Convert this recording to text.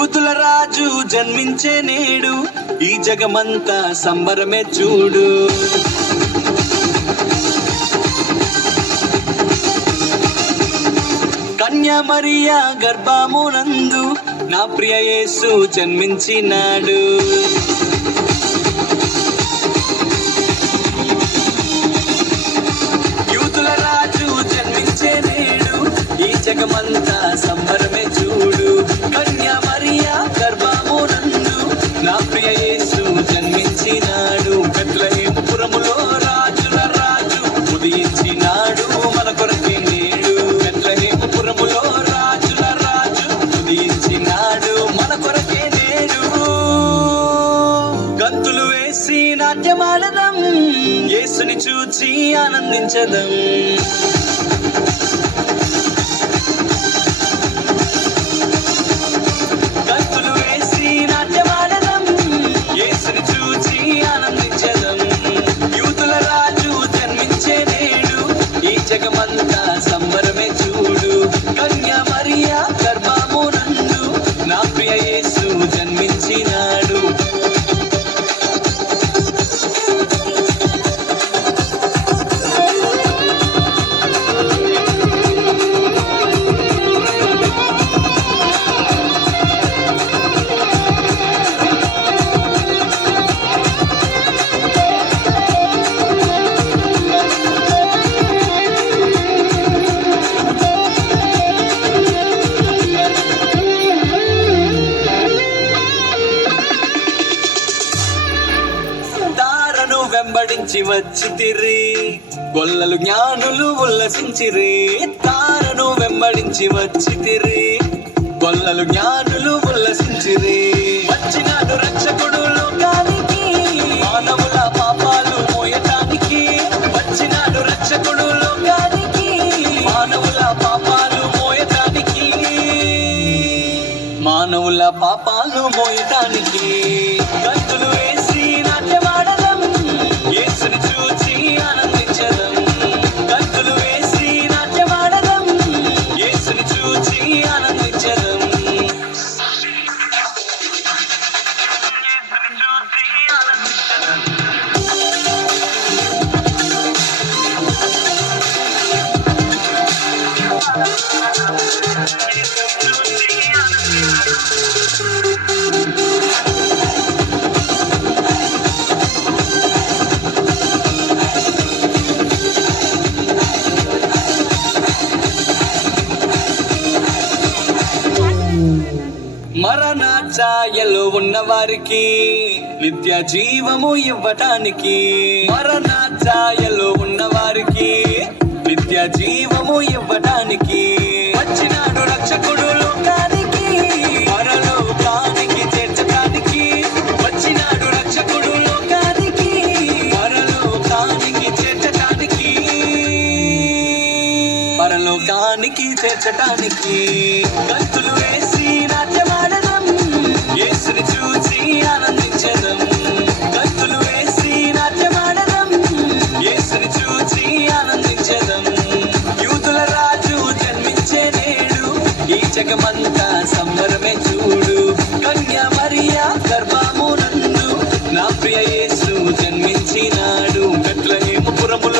యూతుల రాజు జన్మించే నేడు, ఈ జగమంతా సంబరమే చూడు. కన్యా మరియా గర్భమునందు నా ప్రియ యేసు జన్మించినాడు. యూతుల రాజు జన్మించే నేడు, ఈ జగమంతా సంబరమే చూడు. కన్యా మరియా గర్భమునందు నా ప్రియ యేసు జన్మించినాడు. బెత్లెహేముపురములో రాజుల రాజు ఉదయించినాడు మన కొరకే నేడు. బెత్లెహేముపురములో రాజుల రాజు ఉదయించినాడు మన కొరకే నేడు. గంతులు వేసి నాట్యమాడదాం, యేసుని చూచి ఆనందించదాం. జగమంతా సంబరమే చూడు. కన్యా మరియా గర్భమునందు నా ప్రియ యేసు జన్మించినాడు. వెంబడించి వచ్చితిరి, గొల్లలు జ్ఞానులు ఉల్లసించిరి. తారను వెంబడించి వచ్చితిరి, గొల్లలు జ్ఞానులు ఉల్లసించిరి. వచ్చినాడు రక్షకుడు లోకానికి, మానవుల పాపాలు మోయటానికి. వచ్చినాడు రక్షకుడు లోకానికి, మానవుల పాపాలు మోయటానికి. మానవుల పాపాలు మోయటానికి. గంతులు వేసి నాట్యమాడదాం, యేసుని చూచి ఆనందించదాం. గంతులు వేసి నాట్యమాడదాం, యేసుని చూచి ఆనందించదాం. మరణ ఛాయలో ఉన్న వారికి నిత్య జీవము ఇవ్వటానికి. మరణ ఛాయలో ఉన్న వారికి నిత్య జీవము ఇవ్వటానికి. వచ్చినాడు రక్షకుడు లోకానికి, పరలోకానికి చేర్చటానికి. వచ్చినాడు రక్షకుడు లోకానికి, పరలోకానికి చేర్చటానికి. పరలోకానికి చేర్చటానికి. గంతులు వేసి నాట్యమాడదాం, యేసుని చూచి ఆనందించదాం. గంతులు వేసి నాట్యమాడదాం, యేసుని చూచి ఆనందించదాం. యూతుల రాజు జన్మించే నేడు, ఈ జగమంతా